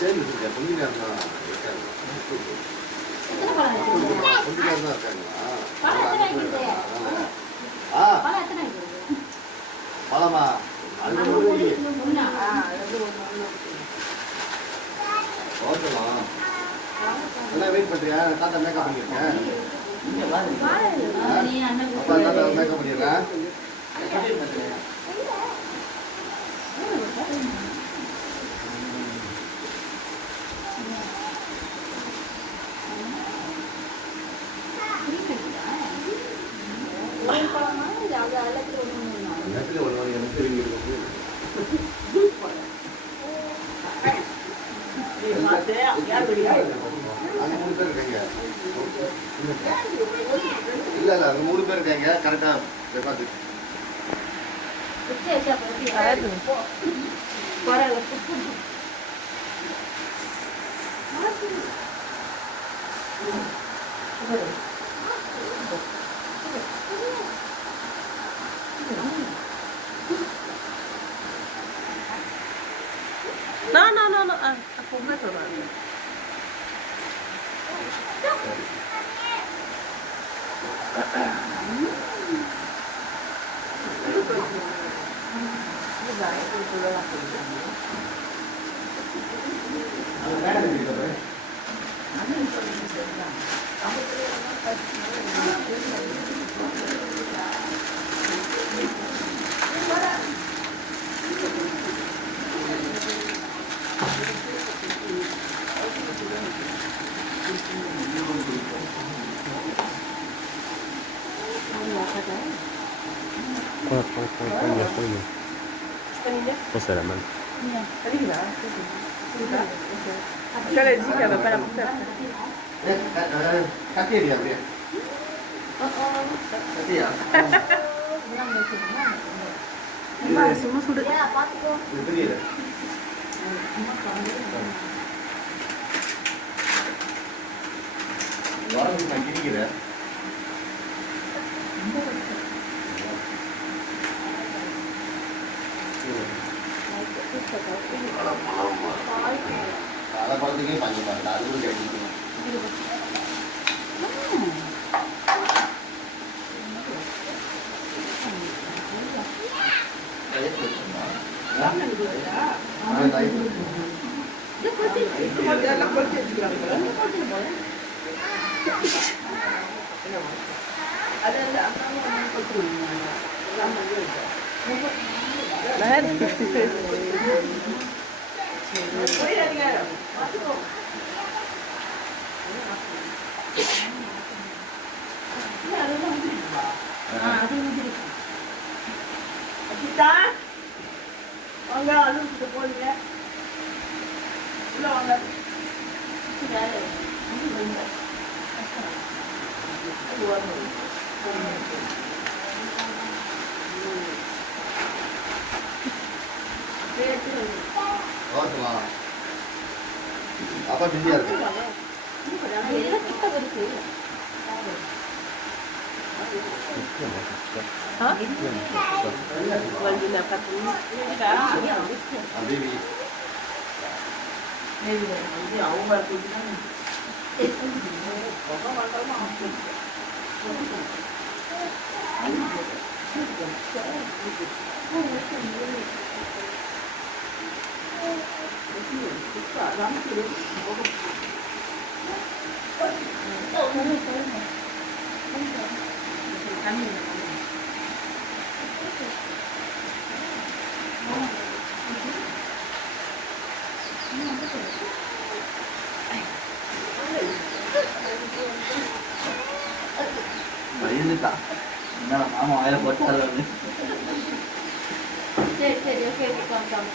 சரி கொஞ்ச நேரம் தான் இருக்காங்க. கொஞ்ச நேரம் தான் இருக்காங்களா? பழமா ஓகேலாம் எல்லாம் வெயிட் பண்றியா? தாத்தா மேக்கப் பண்ணிருக்கேன். அப்பா தாத்தா மேக்கப் பண்ணிடுறேன். இல்ல இல்ல அந்த 3 பேர் இருக்காங்க கரெக்டா பார்த்து No. Aku nggak coba. Questa è la mano. Già le zia aveva appena portato. கட்டியா அப்படியே கட்டியா சும்மா சுடு. இது தெரியல. வாரத்துக்கு நான் கிணிக்கிறேன். பழத்துக்கே பஞ்சம் பாருங்க. அது கூட கிடைக்கும். வாங்க அலுவலகத்துக்கு போறீங்க. உள்ள வாங்க. ஓகேலாம். அப்பா பிஸியா இருக்கு. பயந்துட்டா என்ன மாமா வாயில போட்டாரு. சரி ஓகே காம்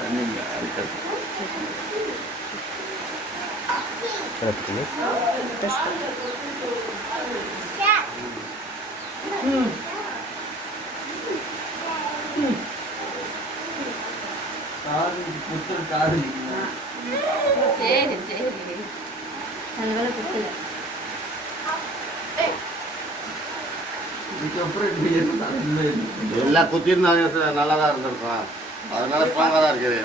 தண்ணிங்க அடுத்தது காது புத்தர் காது சரி நல்ல வேலை கொடுக்கல இதுக்கப்புறம் இப்படி இருந்தா இல்லை. எல்லாம் குத்திருந்தாங்க நல்லா தான் இருந்திருக்கும். அதனால ஸ்ட்ராங்காக தான் இருக்குது.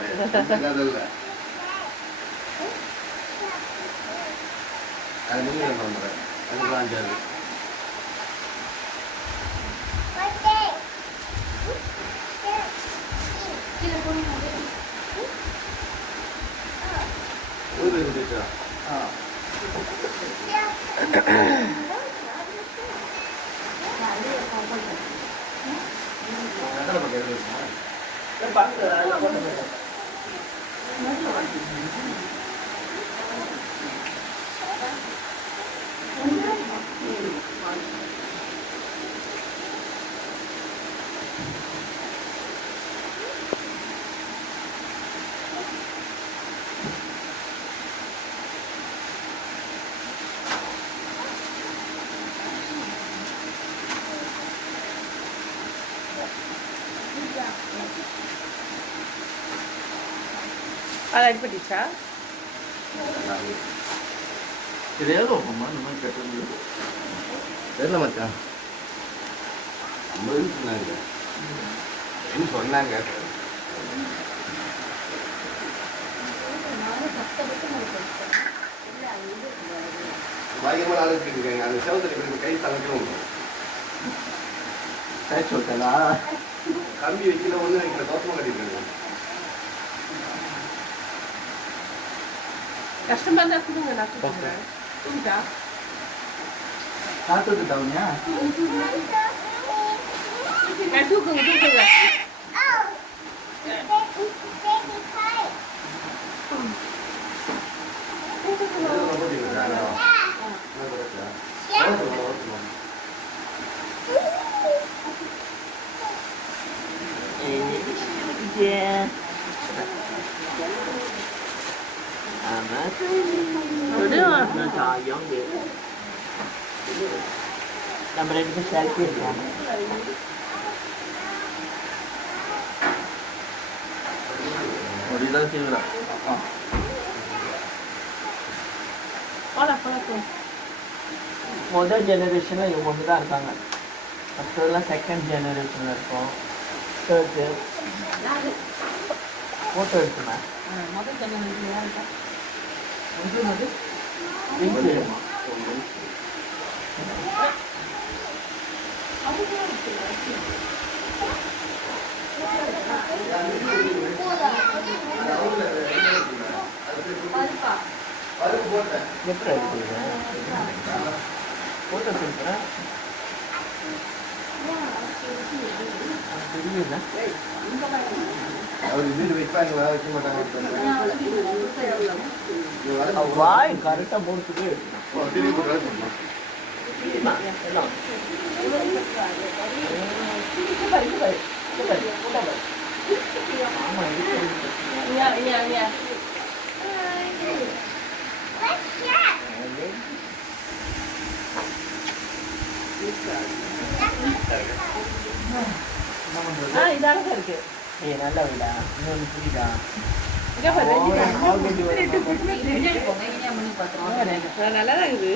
அது இல்லை அது நீங்கள் பண்ணுறேன். அதுக்கு அஞ்சாது. கீழே போடுங்க. ஊர் இருந்துச்சா? எத்தனை பக்கம் இருக்குமா? அது அடிப்பட்டுச்சா? தெரியாது அம்மா இந்த மாதிரி கட்டுறது. தெரியல மச்சான். 50 சொன்னாங்க. என்ன சொன்னாங்க? பயங்கரமான ஆளுக்கு இருக்காங்க. அந்த செவத்துல கை தளர்க்கணும். கை சொல்லிட்டா கம்பி வைக்கல, ஒண்ணு வைக்கல, தோட்டமா கட்டிருக்காங்க. கஷ்டமா இருந்தா கொடுங்க, நான் தூக்குறேன். தூக்கிட்டா? காத்துக்கிட்டவங்க தூக்குங்க தூக்குங்க. நம்ம ரெண்டு பேரும் செல்ஃபி எடுக்கலாம். அப்படிதான் செய்வா. முதல் ஜெனரேஷனில் இவங்க ஒன்று தான் இருக்காங்க. மற்றதெல்லாம் செகண்ட் ஜெனரேஷனில் இருக்கும். தேர்டு ஃபோட்டோ எடுத்துனேன். முதல் ஜெனரேஷன் யார் இருக்கா? எப்படி எடுக்கிறீங்க? ஃபோட்டோ எடுத்துக்கிறேன். தெரியல. அவர் வீடு வைப்பாங்க, வைக்க மாட்டாங்க. வாய் கரெக்டாக போட்டுட்டு திரும்பி போட்டு இதாக இருக்கு. நல்ல வீடா? இன்னொன்று புரியுதா? நல்லா தான் இருக்குது.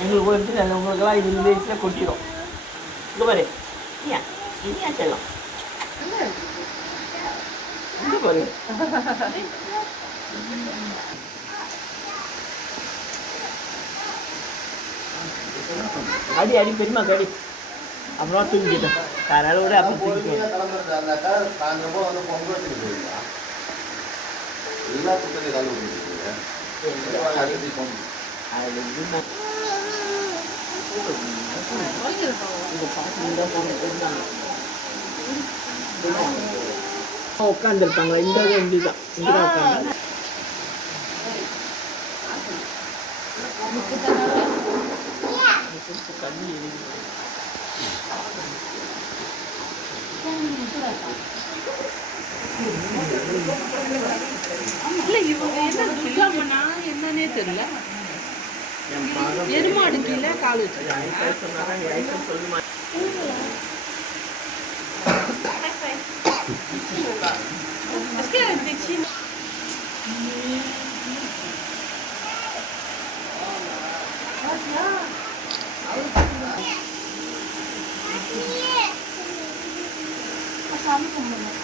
எங்களுக்கு ஒரு இடத்துல இல்லை, உங்களுக்கெல்லாம் இது 20 வயசுல கொட்டிடும். இங்கே பாரு, இனியா செல்லம் இங்கே பாரு. அடி அடி பெருமா கடி. அப்புறம் தூங்கிட்டேன். அதனால விட அப்புறம் தூங்கிட்டேன். கிளம்புறாக்கா சாயந்தரமா வந்து பொங்கல் வச்சுட்டு போயிருக்கா. எல்லா புத்தகையும் கால் பண்ணிருக்கீங்க. உட்காந்துருப்பாங்க. இந்த இங்கதான் இங்கதான் உட்காந்து கண்ணி இல்லை இவங்க என்ன துர்காமனா என்னன்னே தெரியல. எருமாடு கீழே கால் வச்சுருக்காங்க. சொல்லுமா சாமி கும்பிடணும்.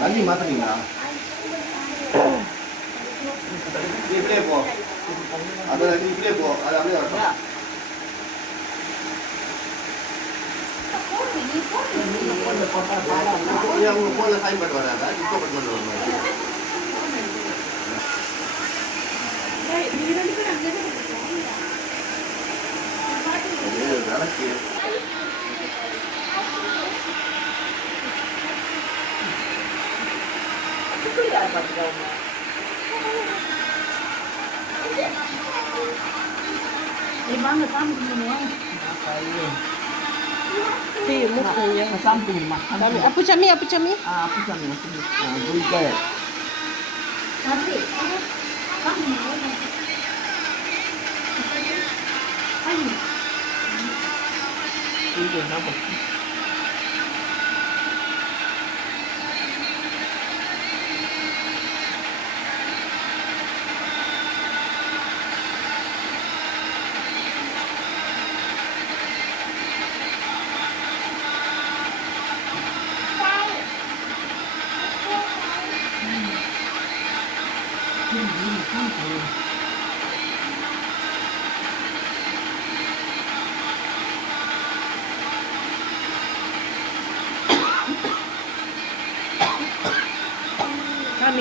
தண்ணி மாத்துறீங்களா? நீ இப்படியே போ. அது நீ இப்படியே போ. அது அப்படியே வரட்டும். உங்க போன்ல சைன் பண்ணிட்டு வராதா? இப்போ பட் பண்ண வரணும். நடக்கு. யார் பார்த்துக்காங்க? வாங்க சாமி கும்பிடுவோம். Iya, muka ya. Samping mah. Kami, apa cami? Apa cami? Apa cami? Gulai. Nanti. Kamu mau? Ayo. Ini apa?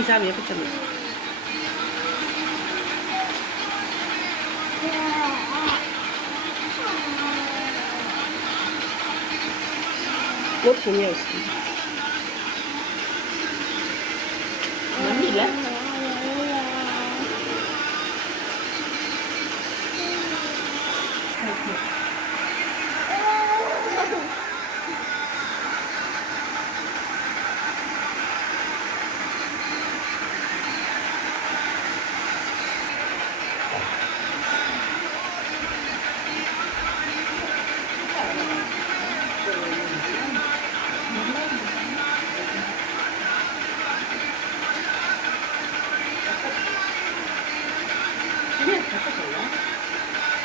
Sami, apa cami? Lo punya sih. Mandi lah.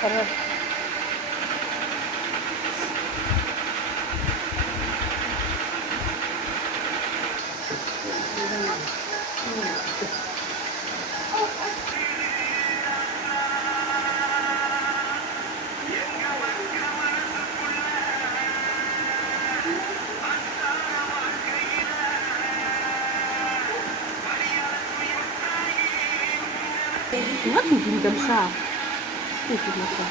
Keren. What mungkin besar? Mungkin besar.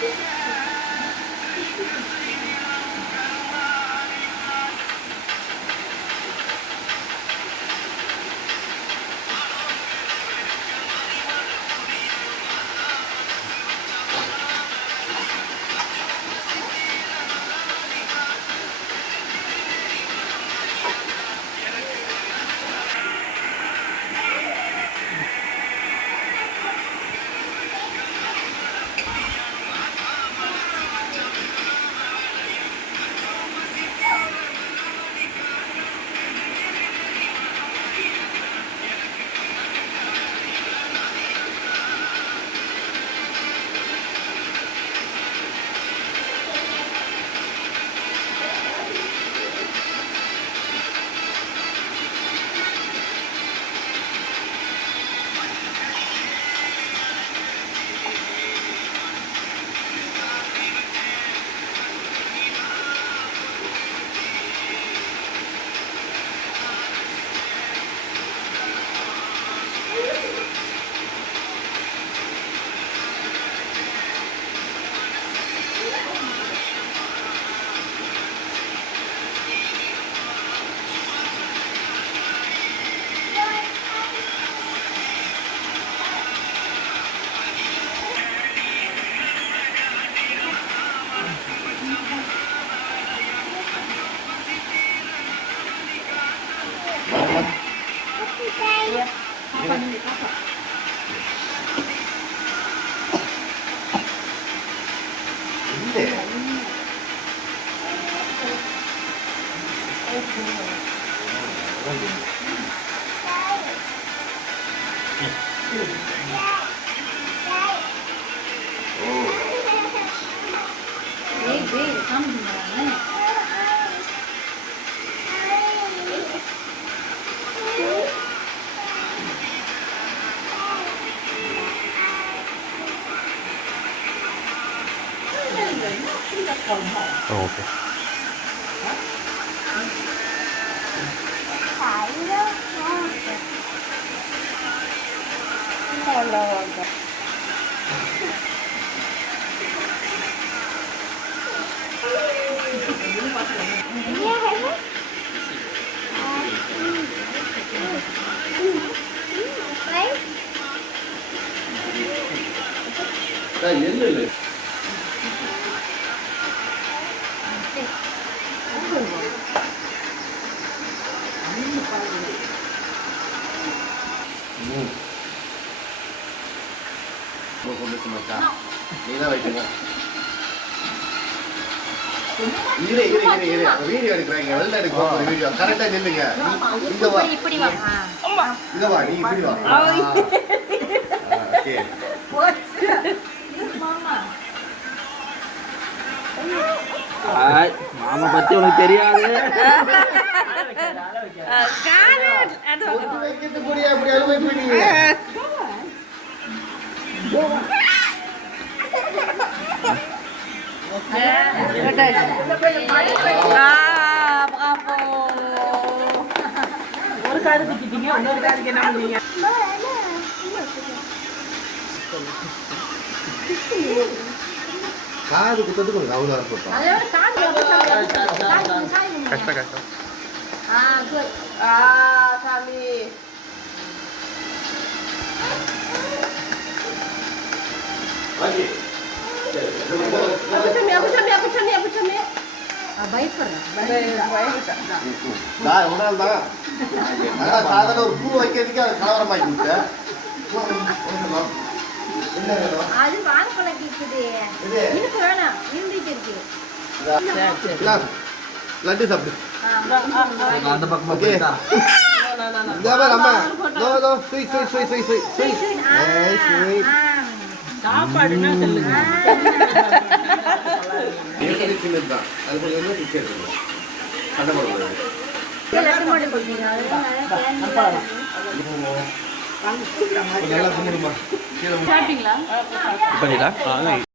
Okay எள்ளு இல்லை நீதான் வைக்கணும் video எடுக்கிறாங்க வெளில எடுக்கிறோம் ஒரு video கரெக்டா நில்லுங்க இங்க வா இப்படி வா இங்க வா நீ இப்படி வா ஓகே மாமா பத்தி உனக்கு தெரியாது. வைக்கிறது கூடிய அப்படி அலுமை போயிட்டீங்க ஒரு காது குத்திட்டீங்க இன்னொரு காதுக்கு என்ன பண்ணீங்க காது குத்தத்துக்கு உங்களுக்கு அவ்வளோ இருப்போம் அதோட காது கஷ்டம் கஷ்டம் குட் சாமி நான் உடல் தான் சாதாரண ஒரு பூ வைக்கிறதுக்கு அது கலவரமாக்கி விட்டேன் என்ன வேணும் அது வாழைப்பழம் இருக்குது இது இனிப்பு வேணாம் இருந்துட்டு இருக்கு லட்டு சாப்பிடு அந்த பக்கமா ஓகே போயிட்டா. நம்ம no sweet sweet sweet sweet sweet sweet sweet சாப்பாடுன்னா சொல்லுங்க ஏற்கனவே சின்னது தான் அது கொஞ்சம் பிச்சை எடுக்கணும் சண்டை போடக்கூடாது நல்லா கும்பிடுமா சாப்பிட்டீங்களா பண்ணிடலாம்